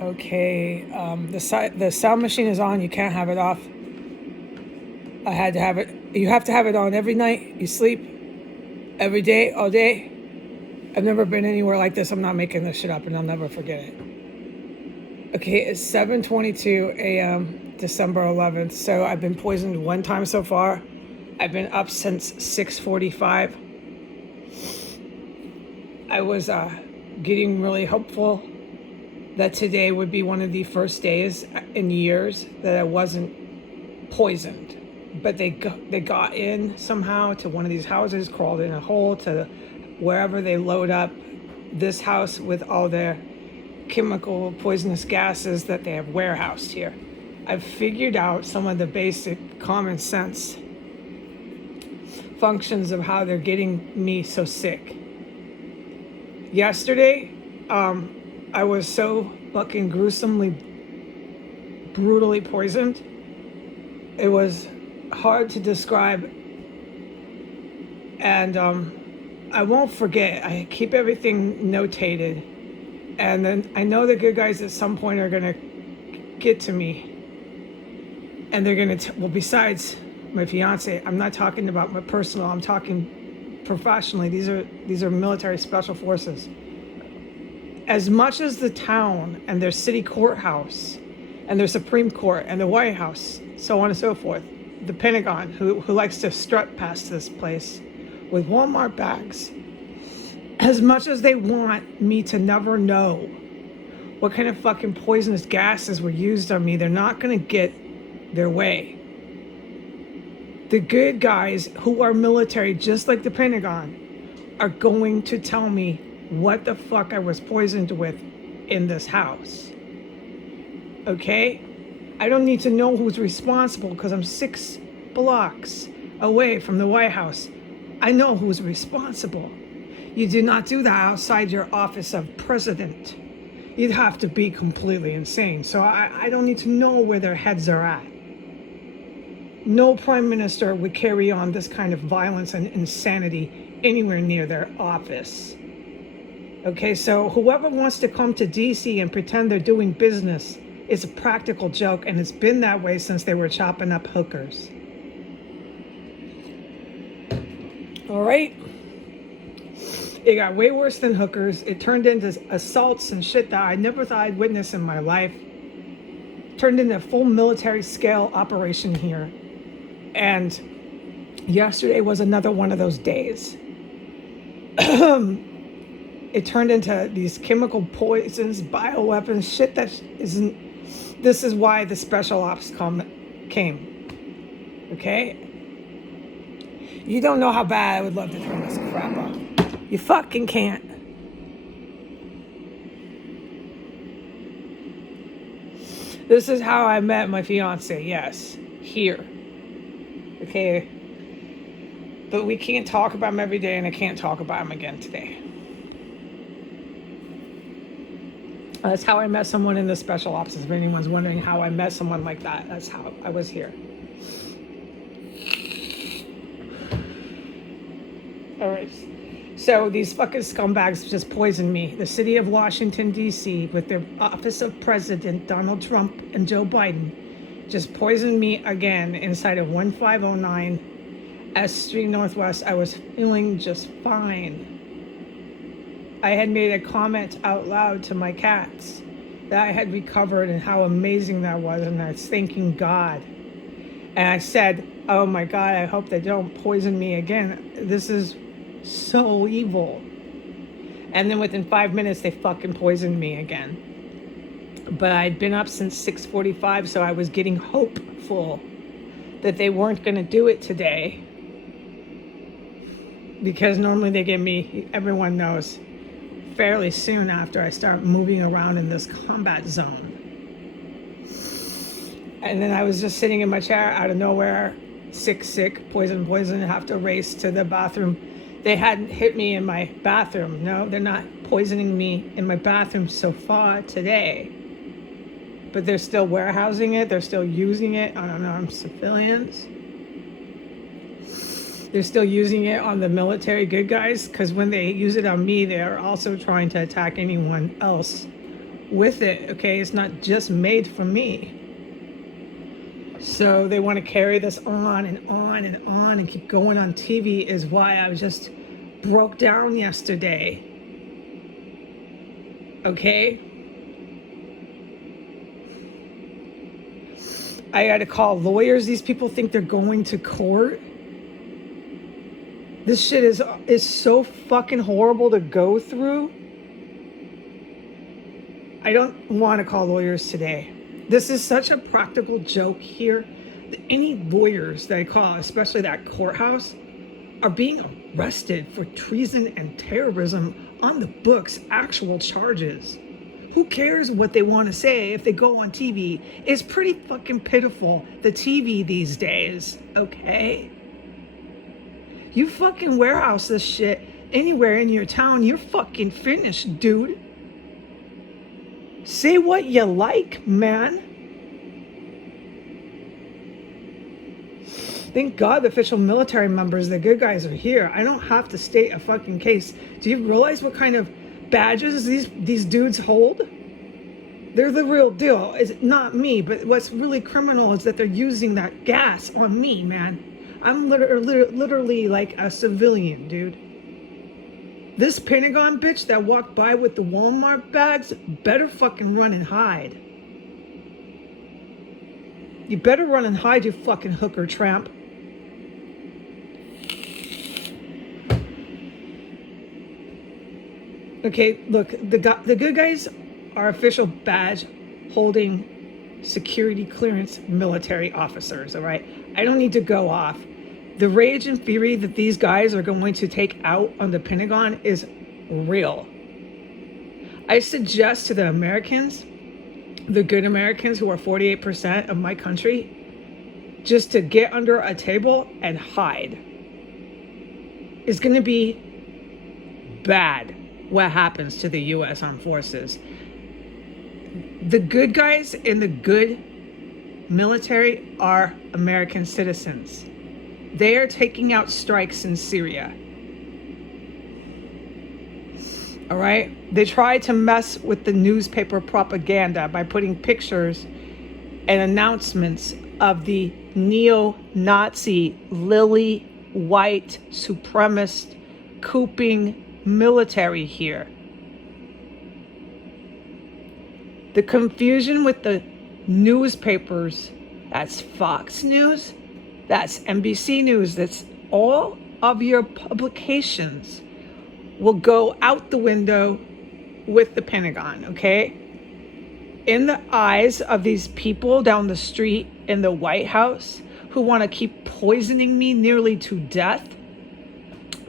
Okay, the sound machine is on. You can't have it off. I had to have it. You have to have it on every night you sleep, every day, all day. I've never been anywhere like this. I'm not making this shit up, and I'll never forget it. Okay, it's 7:22 a.m. December 11th. So I've been poisoned one time so far. I've been up since 6:45. I was getting really hopeful that today would be one of the first days in years that I wasn't poisoned. But they got in somehow to one of these houses, crawled in a hole to wherever they load up this house with all their chemical poisonous gases that they have warehoused here. I've figured out some of the basic common sense functions of how they're getting me so sick. Yesterday, I was so fucking gruesomely, brutally poisoned. It was hard to describe, and I won't forget. I keep everything notated, and then I know the good guys at some point are gonna get to me, and they're gonna well, besides my fiance, I'm not talking about my personal, I'm talking professionally. These are military special forces. As much as the town and their city courthouse and their Supreme Court and the White House, so on and so forth, the Pentagon, who likes to strut past this place with Walmart bags, as much as they want me to never know what kind of fucking poisonous gases were used on me, they're not going to get their way. The good guys who are military, just like the Pentagon, are going to tell me what the fuck I was poisoned with in this house. Okay? I don't need to know who's responsible because I'm 6 blocks away from the White House. I know who's responsible. You do not do that outside your office of president. You'd have to be completely insane. So I don't need to know where their heads are at. No prime minister would carry on this kind of violence and insanity anywhere near their office. Okay, so whoever wants to come to DC and pretend they're doing business is a practical joke, and it's been that way since they were chopping up hookers. All right? It got way worse than hookers. It turned into assaults and shit that I never thought I'd witness in my life. Turned into a full military scale operation here. And yesterday was another one of those days. It turned into these chemical poisons, bioweapons, shit that isn't. This is why the special ops came. Okay? You don't know how bad I would love to turn this crap off. You fucking can't. This is how I met my fiance. Yes, here. Okay? But we can't talk about him every day, and I can't talk about him again today. That's how I met someone in the special ops. If anyone's wondering how I met someone like that, that's how I was here. All right. So these fucking scumbags just poisoned me. The city of Washington, D.C., with their office of President Donald Trump and Joe Biden, just poisoned me again inside of 1509 S Street Northwest. I was feeling just fine. I had made a comment out loud to my cats that I had recovered and how amazing that was, and I was thanking God. And I said, oh my God, I hope they don't poison me again. This is so evil. And then within 5 minutes, they fucking poisoned me again. But I'd been up since 6:45, so I was getting hopeful that they weren't going to do it today. Because normally they get me, everyone knows, fairly soon after I start moving around in this combat zone. And then I was just sitting in my chair out of nowhere, sick, poison, have to race to the bathroom. They hadn't hit me in my bathroom. No, they're not poisoning me in my bathroom so far today. But they're still warehousing it. They're still using it on unarmed civilians. They're still using it on the military good guys, because when they use it on me, they're also trying to attack anyone else with it, okay? It's not just made for me. So they want to carry this on and on and on and keep going on TV is why I was just broke down yesterday. Okay? I had to call lawyers. These people think they're going to court. This shit is so fucking horrible to go through. I don't want to call lawyers today. This is such a practical joke here. Any lawyers that I call, especially that courthouse, are being arrested for treason and terrorism on the books, actual charges. Who cares what they want to say if they go on TV? It's pretty fucking pitiful, the TV these days, okay? You fucking warehouse this shit anywhere in your town, you're fucking finished, dude. Say what you like, man. Thank God the official military members, the good guys, are here. I don't have to state a fucking case. Do you realize what kind of badges these dudes hold? They're the real deal. It's not me, but what's really criminal is that they're using that gas on me, man. I'm literally like a civilian, dude. This Pentagon bitch that walked by with the Walmart bags better fucking run and hide. You better run and hide, you fucking hooker tramp. Okay, look, the good guys are official badge holding security clearance military officers, all right? I don't need to go off. The rage and fury that these guys are going to take out on the Pentagon is real. I suggest to the Americans, the good Americans who are 48% of my country, just to get under a table and hide. It's going to be bad what happens to the U.S. Armed Forces. The good guys in the good military are American citizens. They are taking out strikes in Syria. All right? They try to mess with the newspaper propaganda by putting pictures and announcements of the neo-Nazi, lily white supremacist cooping military here. The confusion with the newspapers, that's Fox News, that's NBC News, that's all of your publications will go out the window with the Pentagon, okay? In the eyes of these people down the street in the White House who want to keep poisoning me nearly to death,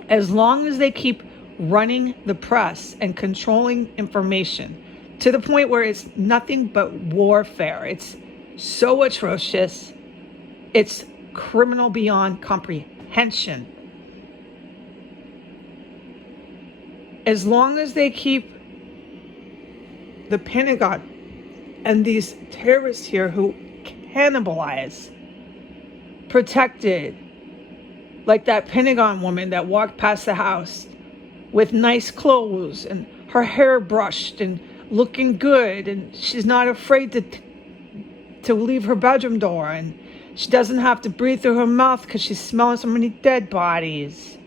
as long as they keep running the press and controlling information to the point where it's nothing but warfare. It's so atrocious. It's criminal beyond comprehension. As long as they keep the Pentagon and these terrorists here who cannibalize protected, like that Pentagon woman that walked past the house with nice clothes and her hair brushed and looking good, and she's not afraid to leave her bedroom door, and she doesn't have to breathe through her mouth because she's smelling so many dead bodies.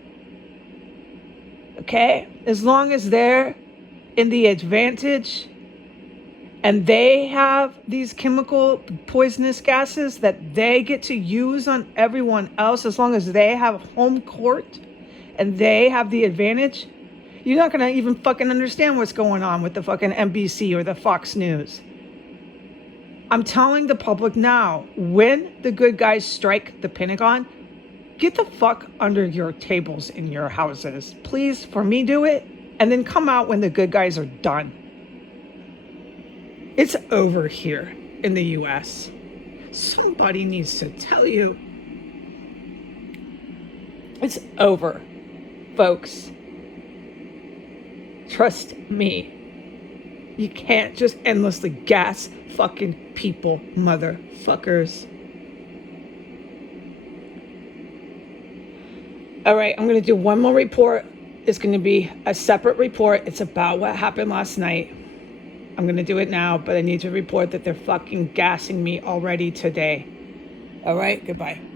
Okay? As long as they're in the advantage and they have these chemical poisonous gases that they get to use on everyone else, as long as they have home court and they have the advantage, you're not going to even fucking understand what's going on with the fucking NBC or the Fox News. I'm telling the public now, when the good guys strike the Pentagon, get the fuck under your tables in your houses. Please, for me, do it. And then come out when the good guys are done. It's over here in the U.S. Somebody needs to tell you. It's over, folks. Trust me. You can't just endlessly gas fucking people, motherfuckers. All right, I'm going to do one more report. It's going to be a separate report. It's about what happened last night. I'm going to do it now, but I need to report that they're fucking gassing me already today. All right, goodbye.